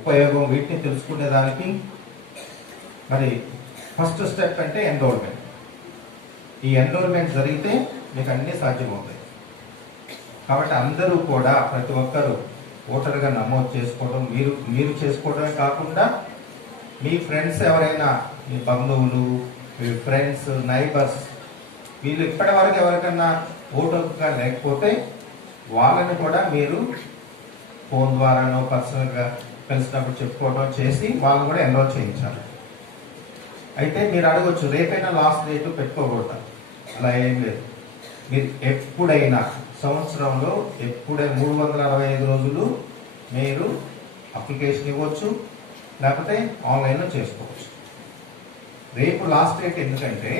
ఉపయోగం వీటిని తెలుసుకునే దానికి. మరి ఫస్ట్ స్టెప్ అంటే ఎన్రోల్మెంట్ ఈ ఎన్రోల్మెంట్ జరిగితే మీకు అన్నీ సాధ్యమవుతాయి. కాబట్టి అందరూ కూడా ప్రతి ఒక్కరూ ఓటర్గా నమోదు చేసుకోవడం మీరు మీరు చేసుకోవడమే కాకుండా మీ ఫ్రెండ్స్ ఎవరైనా మీ బంధువులు మీ ఫ్రెండ్స్ నైబర్స్ వీళ్ళు ఇప్పటి వరకు ఎవరికన్నా ఓటర్గా లేకపోతే వాళ్ళని కూడా మీరు ఫోన్ ద్వారానో పర్సనల్గా కలిసినప్పుడు చెప్పుకోవడం చేసి వాళ్ళు కూడా ఎన్రోల్ చేయించాలి. అయితే మీరు అడగొచ్చు రేపైనా లాస్ట్ డేట్ పెట్టుకోకూడదు? అలా ఏం లేదు. మీరు ఎప్పుడైనా సంవత్సరంలో ఎప్పుడైనా మూడు వందల అరవై ఐదు రోజులు మీరు అప్లికేషన్ ఇవ్వచ్చు లేకపోతే ఆన్లైన్లో చేసుకోవచ్చు. రేపు లాస్ట్ డేట్ ఎందుకంటే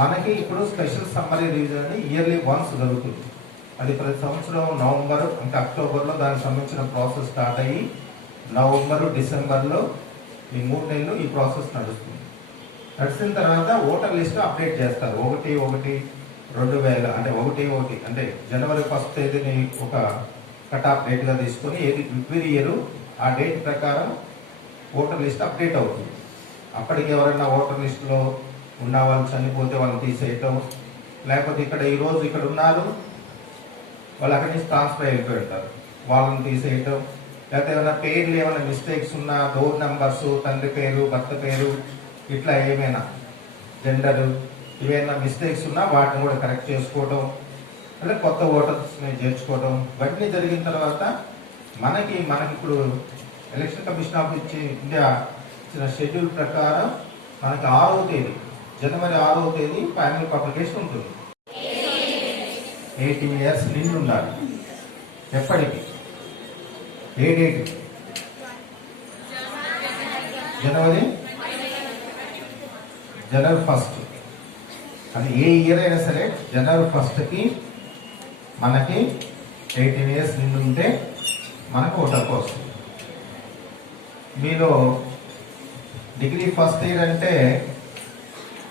మనకి ఇప్పుడు special summary revision yearly once జరుగుతుంది. అది ప్రతి సంవత్సరం నవంబర్ అంటే అక్టోబర్లో దానికి సంబంధించిన ప్రాసెస్ స్టార్ట్ అయ్యి నవంబర్ డిసెంబర్లో ఈ మూడు నెలలు ఈ ప్రాసెస్ నడుస్తుంది. నడిచిన తర్వాత ఓటర్ లిస్ట్ అప్డేట్ చేస్తారు. ఒకటి ఒకటి రెండు వేల అంటే ఒకటి ఒకటి అంటే జనవరి ఫస్ట్ తేదీని ఒక కట్ ఆఫ్ డేట్గా తీసుకొని ఏది ఎవ్రీ ఇయర్ ఆ డేట్ ప్రకారం ఓటర్ లిస్ట్ అప్డేట్ అవుతుంది. అప్పటికి ఎవరైనా ఓటర్ లిస్టులో ఉన్న వాళ్ళు చనిపోతే వాళ్ళని తీసేయటం లేకపోతే ఇక్కడ ఈరోజు ఇక్కడ ఉన్నారు వాళ్ళు అక్కడి నుంచి ట్రాన్స్ఫర్ అయిపోయి ఉంటారు వాళ్ళని తీసేయటం లేకపోతే ఏమైనా పేర్లు ఏమైనా మిస్టేక్స్ ఉన్నా డోర్ నెంబర్స్ తండ్రి పేరు భర్త పేరు ఇట్లా ఏమైనా జెండరు ఏమైనా మిస్టేక్స్ ఉన్నా వాటిని కూడా కరెక్ట్ చేసుకోవడం అంటే కొత్త ఓటర్స్ని చేర్చుకోవడం ఇవన్నీ జరిగిన తర్వాత మనకి మనకి ఇప్పుడు ఎలక్షన్ కమిషన్ ఆఫ్ ఇచ్చి ఇండియా ఇచ్చిన షెడ్యూల్ ప్రకారం మనకి ఆరో తేదీ జనవరి ఆరో తేదీ ఫైనల్ పబ్లికేషన్ ఉంటుంది. ఎయిటీన్ ఇయర్స్ నిండి ఉండాలి ఎప్పటికి? ఏ డేట్ జనవరి? జనవరి ఫస్ట్ అది ఏ ఇయర్ అయినా సరే జనవరి ఫస్ట్కి మనకి ఎయిటీన్ ఇయర్స్ నిండి ఉంటే మనకు ఓటర్ వస్తుంది మీలో డిగ్రీ ఫస్ట్ ఇయర్ అంటే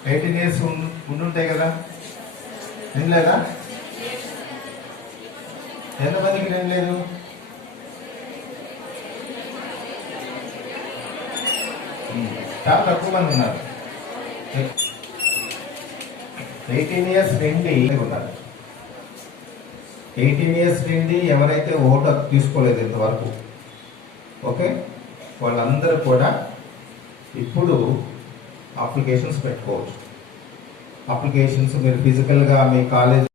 ఎయిటీన్ ఇయర్స్ ఉండుంటాయి కదా? నిండలేదా ఎంతమందికి వినలేదు లేదు చాలా తక్కువ మంది ఉన్నారు. ఎయిటీన్ ఇయర్స్ నిండి ఉన్నారు ఎయిటీన్ ఇయర్స్ నుండి ఎవరైతే ఓటు తీసుకోలేదు ఇంతవరకు ఓకే? వాళ్ళందరూ కూడా ఇప్పుడు అప్లికేషన్స్ పెట్టుకోవచ్చు. అప్లికేషన్స్ మీరు ఫిజికల్గా మీ కాలేజ్